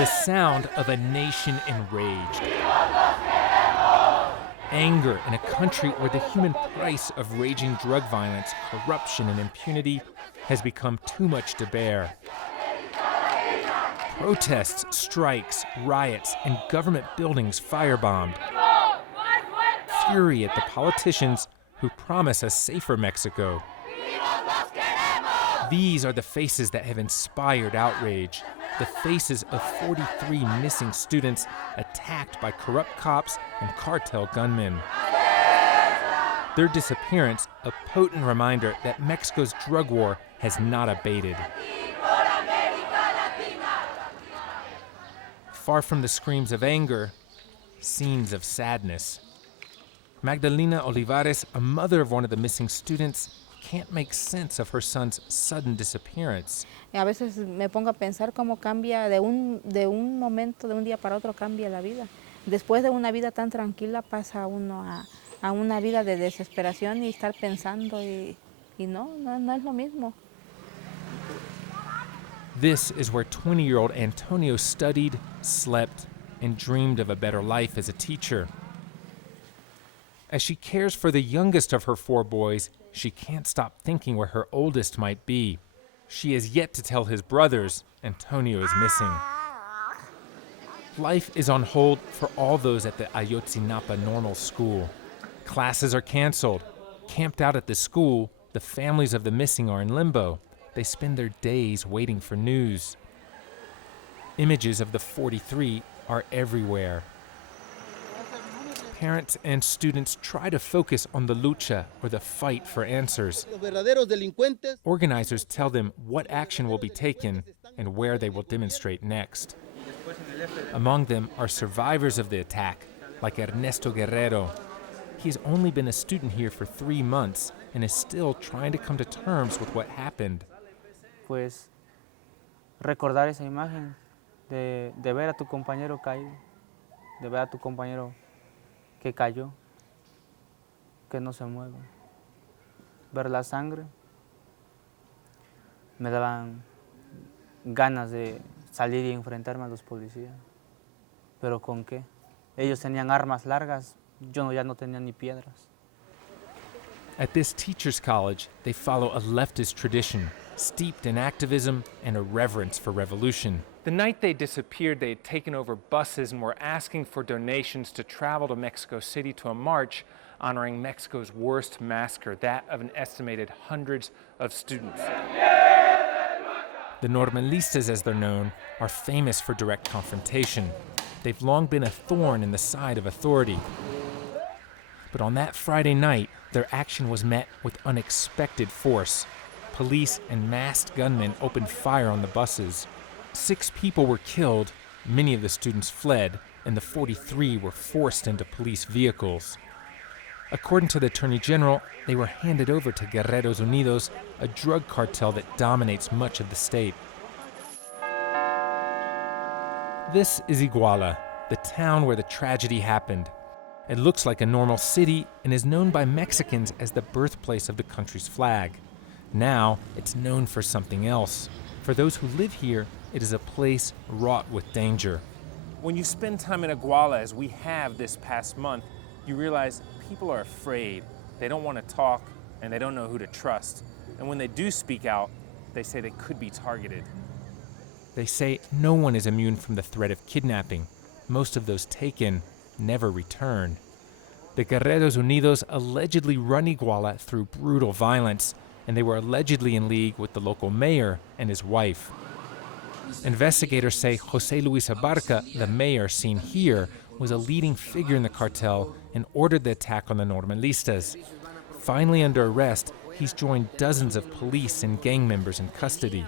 The sound of a nation enraged. Anger in a country where the human price of raging drug violence, corruption, and impunity has become too much to bear. Protests, strikes, riots, and government buildings firebombed. Fury at the politicians who promise a safer Mexico. These are the faces that have inspired outrage. The faces of 43 missing students attacked by corrupt cops and cartel gunmen. Their disappearance, a potent reminder that Mexico's drug war has not abated. Far from the screams of anger, scenes of sadness. Magdalena Olivares, a mother of one of the missing students, can't make sense of her son's sudden disappearance. A veces me pongo a pensar cómo cambia de un momento, de un día para otro cambia la vida. Después de una vida tan tranquila pasa uno a una vida de desesperación y estar pensando y no es lo mismo. This is where 20-year-old Antonio studied, slept, and dreamed of a better life as a teacher. As she cares for the youngest of her 4 boys, she can't stop thinking where her oldest might be. She has yet to tell his brothers Antonio is missing. Life is on hold for all those at the Ayotzinapa Normal School. Classes are canceled. Camped out at the school, the families of the missing are in limbo. They spend their days waiting for news. Images of the 43 are everywhere. Parents and students try to focus on the lucha, or the fight for answers. Organizers tell them what action will be taken and where they will demonstrate next. Among them are survivors of the attack, like Ernesto Guerrero. He's only been a student here for 3 months and is still trying to come to terms with what happened. Pues recordar esa imagen de ver a tu compañero caído, de ver a tu compañero que cayó, que no se mueve. Ver la sangre me daban ganas de salir y enfrentarme a los policías. ¿Pero con qué? Ellos tenían armas largas, yo ya no tenía ni piedras. At this teacher's college, they follow a leftist tradition, steeped in activism and a reverence for revolution. The night they disappeared, they had taken over buses and were asking for donations to travel to Mexico City to a march honoring Mexico's worst massacre, that of an estimated hundreds of students. The Normalistas, as they're known, are famous for direct confrontation. They've long been a thorn in the side of authority. But on that Friday night, their action was met with unexpected force. Police and masked gunmen opened fire on the buses. 6 people were killed, many of the students fled, and the 43 were forced into police vehicles. According to the Attorney General, they were handed over to Guerreros Unidos, a drug cartel that dominates much of the state. This is Iguala, the town where the tragedy happened. It looks like a normal city and is known by Mexicans as the birthplace of the country's flag. Now, it's known for something else. For those who live here, it is a place wrought with danger. When you spend time in Iguala, as we have this past month, you realize people are afraid. They don't want to talk, and they don't know who to trust. And when they do speak out, they say they could be targeted. They say no one is immune from the threat of kidnapping. Most of those taken never return. The Guerreros Unidos allegedly run Iguala through brutal violence, and they were allegedly in league with the local mayor and his wife. Investigators say Jose Luis Abarca, the mayor seen here, was a leading figure in the cartel and ordered the attack on the Normalistas. Finally under arrest, he's joined dozens of police and gang members in custody.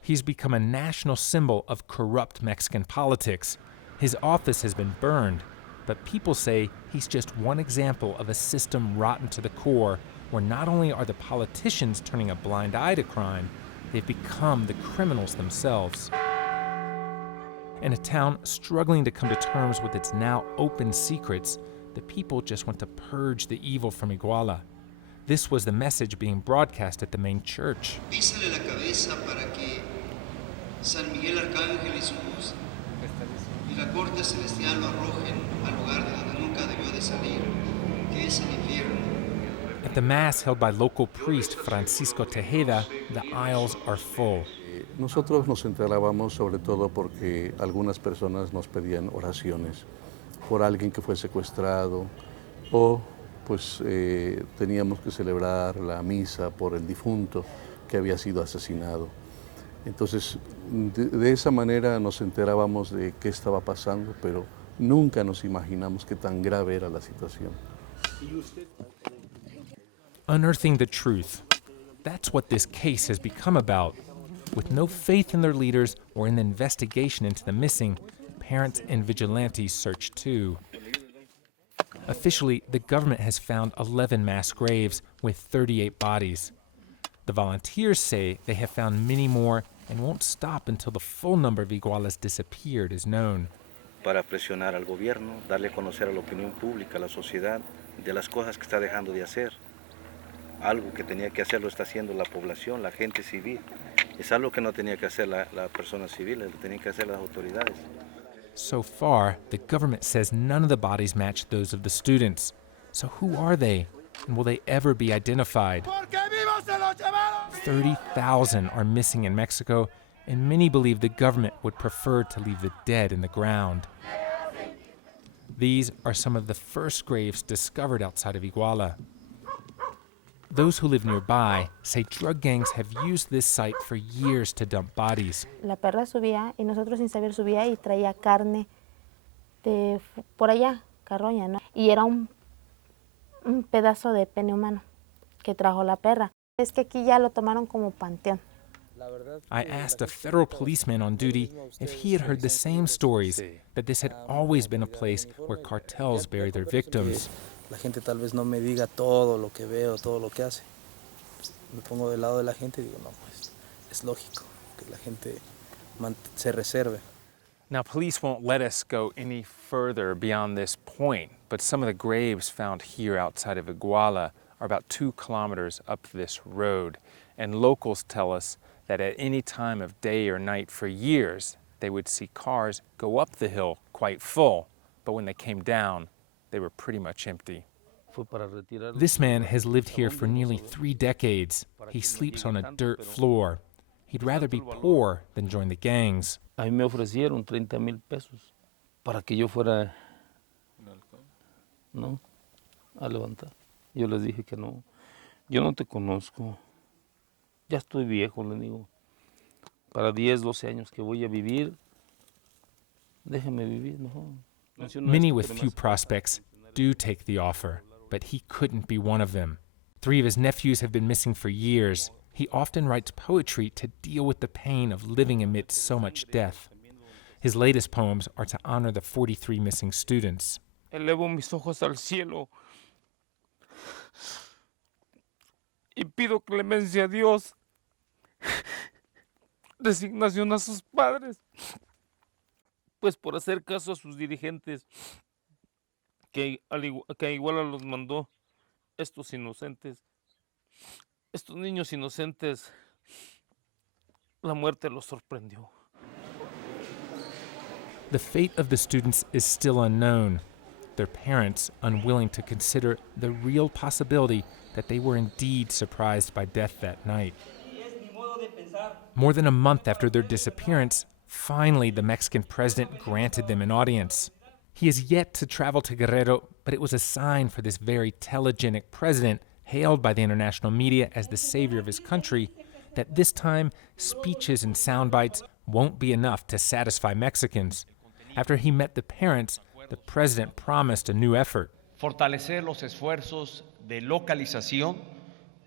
He's become a national symbol of corrupt Mexican politics. His office has been burned, but people say he's just one example of a system rotten to the core, where not only are the politicians turning a blind eye to crime, they've become the criminals themselves. In a town struggling to come to terms with its now open secrets, the people just want to purge the evil from Iguala. This was the message being broadcast at the main church. Písale la cabeza para que San Miguel Arcángel y sus la corte celestial lo arrojen al lugar de donde nunca debió de salir, que es el infierno. At the mass held by local priest Francisco Tejeda, the aisles are full. Nosotros nos enterábamos sobre todo porque algunas personas nos pedían oraciones por alguien que fue secuestrado o pues teníamos que celebrar la misa por el difunto que había sido asesinado. Entonces, de esa manera nos enterábamos de qué estaba pasando, pero nunca nos imaginamos qué tan grave era la situación. Unearthing the truth. That's what this case has become about. With no faith in their leaders or in the investigation into the missing, parents and vigilantes search too. Officially, the government has found 11 mass graves with 38 bodies. The volunteers say they have found many more and won't stop until the full number of Igualas disappeared is known. Para presionar al gobierno, darle a conocer a la opinión pública, a la sociedad, de las cosas que está dejando de hacer. Algo que tenía que hacer lo está haciendo la población, la gente civil. Es algo que no tenía que hacer la persona civil, lo tenían que hacer las autoridades. So far, the government says none of the bodies match those of the students. So who are they? And will they ever be identified? 30,000 are missing in Mexico, and many believe the government would prefer to leave the dead in the ground. These are some of the first graves discovered outside of Iguala. Those who live nearby say drug gangs have used this site for years to dump bodies. La perra subía y nosotros sin saber subía y traía carne de por allá, carroña, ¿no? Y era un pedazo de pene humano que trajo la perra. Es que aquí ya lo tomaron como panteón. I asked a federal policeman on duty if he had heard the same stories, that this had always been a place where cartels bury their victims. La gente tal vez no me diga todo lo que veo, todo lo que hace. Me pongo del lado de la gente y digo, no, pues es lógico que la gente se reserve. Now, police won't let us go any further beyond this point, but some of the graves found here outside of Iguala are about 2 kilometers up this road, and locals tell us that at any time of day or night for years, they would see cars go up the hill quite full, but when they came down, they were pretty much empty. This man has lived here for nearly 3 decades. He sleeps on a dirt floor. He'd rather be poor than join the gangs. A mí me ofrecieron 30,000 pesos para que yo fuera, ¿no?, a levantar. Yo les dije que no. Yo no te conozco. Ya estoy viejo, le digo. Para 10, 12 años que voy a vivir, déjeme vivir mejor. Many with few prospects do take the offer, but he couldn't be one of them. 3 of his nephews have been missing for years. He often writes poetry to deal with the pain of living amidst so much death. His latest poems are to honor the 43 missing students. Elevo mis ojos al cielo y pido clemencia a Dios, resignación a sus padres, pues por hacer caso a sus dirigentes, que a Iguala los mandó estos inocentes, estos niños inocentes, la muerte los sorprendió. The fate of the students is still unknown, their parents unwilling to consider the real possibility that they were indeed surprised by death that night. More than a month after their disappearance, finally the Mexican president granted them an audience. He has yet to travel to Guerrero, but it was a sign for this very telegenic president, hailed by the international media as the savior of his country, that this time speeches and sound bites won't be enough to satisfy Mexicans. After he met the parents, the president promised a new effort. Fortalecer los esfuerzos de localización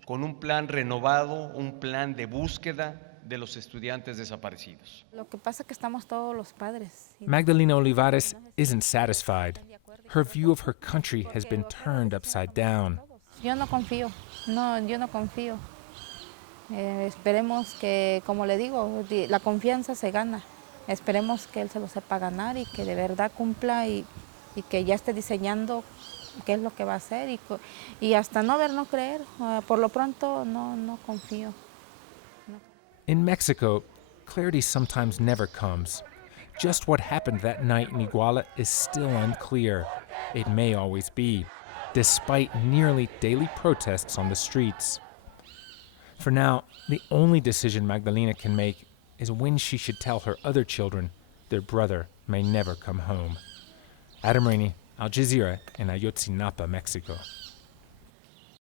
con un plan renovado, un plan de búsqueda de los estudiantes desaparecidos. Lo que pasa es que estamos todos los padres. Magdalena Olivares isn't satisfied. Her view of her country has been turned upside down. Yo no confío, yo no confío. Esperemos que, como le digo, la confianza se gana. Esperemos que él se lo sepa ganar y que de verdad cumpla y que ya esté diseñando qué es lo que va a hacer y hasta no ver, no creer. Por lo pronto no confío. In Mexico, clarity sometimes never comes. Just what happened that night in Iguala is still unclear. It may always be, despite nearly daily protests on the streets. For now, the only decision Magdalena can make is when she should tell her other children their brother may never come home. Adam Rainey, Al Jazeera in Ayotzinapa, Mexico.